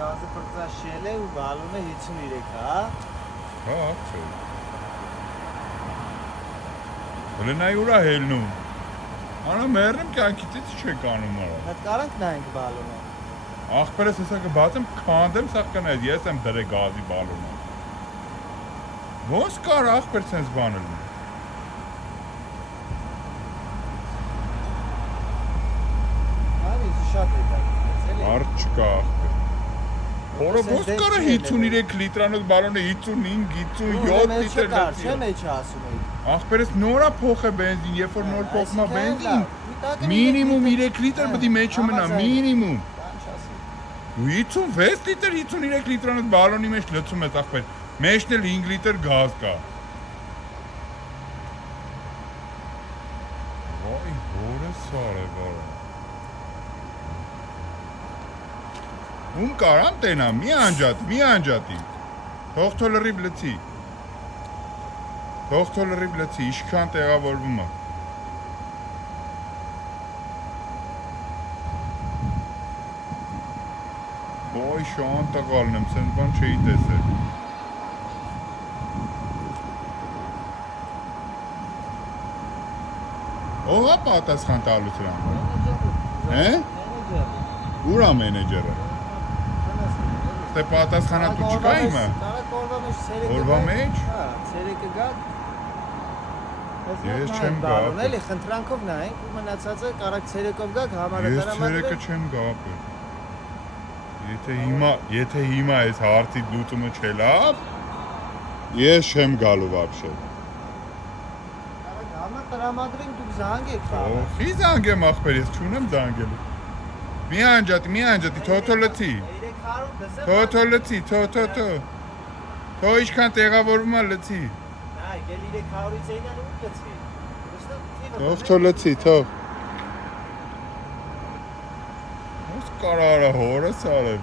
գազը պրծաշել է ու բալոնը 53 հա։ Հա, չէ։ Հլենայի ուրա հելնում։ Անա մերրեմ կյանքից չեք անում արա։ Այդ կարանք նայենք բալոնը։ Ախպերս հեսա կբացեմ, քանդեմ սա կնայես, ես եմ դրե գազի բալոնը։ Ոնց կար ախպեր սենց բան լինի։ Արի շատ է դա։ Արդ չկա ախպեր։ Հորը ոնց կարա 53 լիտրանոց բալոնը 55, 57 լիտր կար, չէ՞ մեջ ասում էի։ Ախպերս նորա փոխ է բենզին, երբ որ նոր փոխում է բենզին, մինիմում 3 լիտր պետք է մեջը մնա, մինիմում։ 56 լիտր, 53 լիտրանոց բալոնի մեջ լցում ես ախպեր, մեջն էլ 5 լիտր գազ կա։ Վայ, որը սար է վարը։ Ում կարամ տենամ, մի անջատի։ Թող թոլրիվ լցի, իշքան տեղավորվում է։ Ոյ շան տղալն եմ, սենց բան չէի տեսել։ Ով է պատասխան տալու սրան։ Հե՞։ Ուր է մենեջերը։ Ստե պատասխանատու չկա իմը։ Օրվա մեջ։ Հա, ցերեկը գա։ Ես չեմ գա։ Էլի խնդրանքով նայենք ու մնացածը կարակ ցերեկով գաք համարատարամատրել։ Ես ցերեկը չեմ գա ապեր։ Եթե հիմա այս հարցի լուծումը չելավ, ես չեմ գալու вообще։ Կարակ համարատարամատրենք դուք զանգեք խաղը։ Ոխի զանգեմ ախպեր, ես չունեմ զանգելու։ Մի անջատի, թոթո լցի։ Թո ինչքան տեղավորվում է լցի։ Այ, գել 300-ից այնան ու լցվի։ Թող լցի, թող։ Ոնց կարա հորս արել։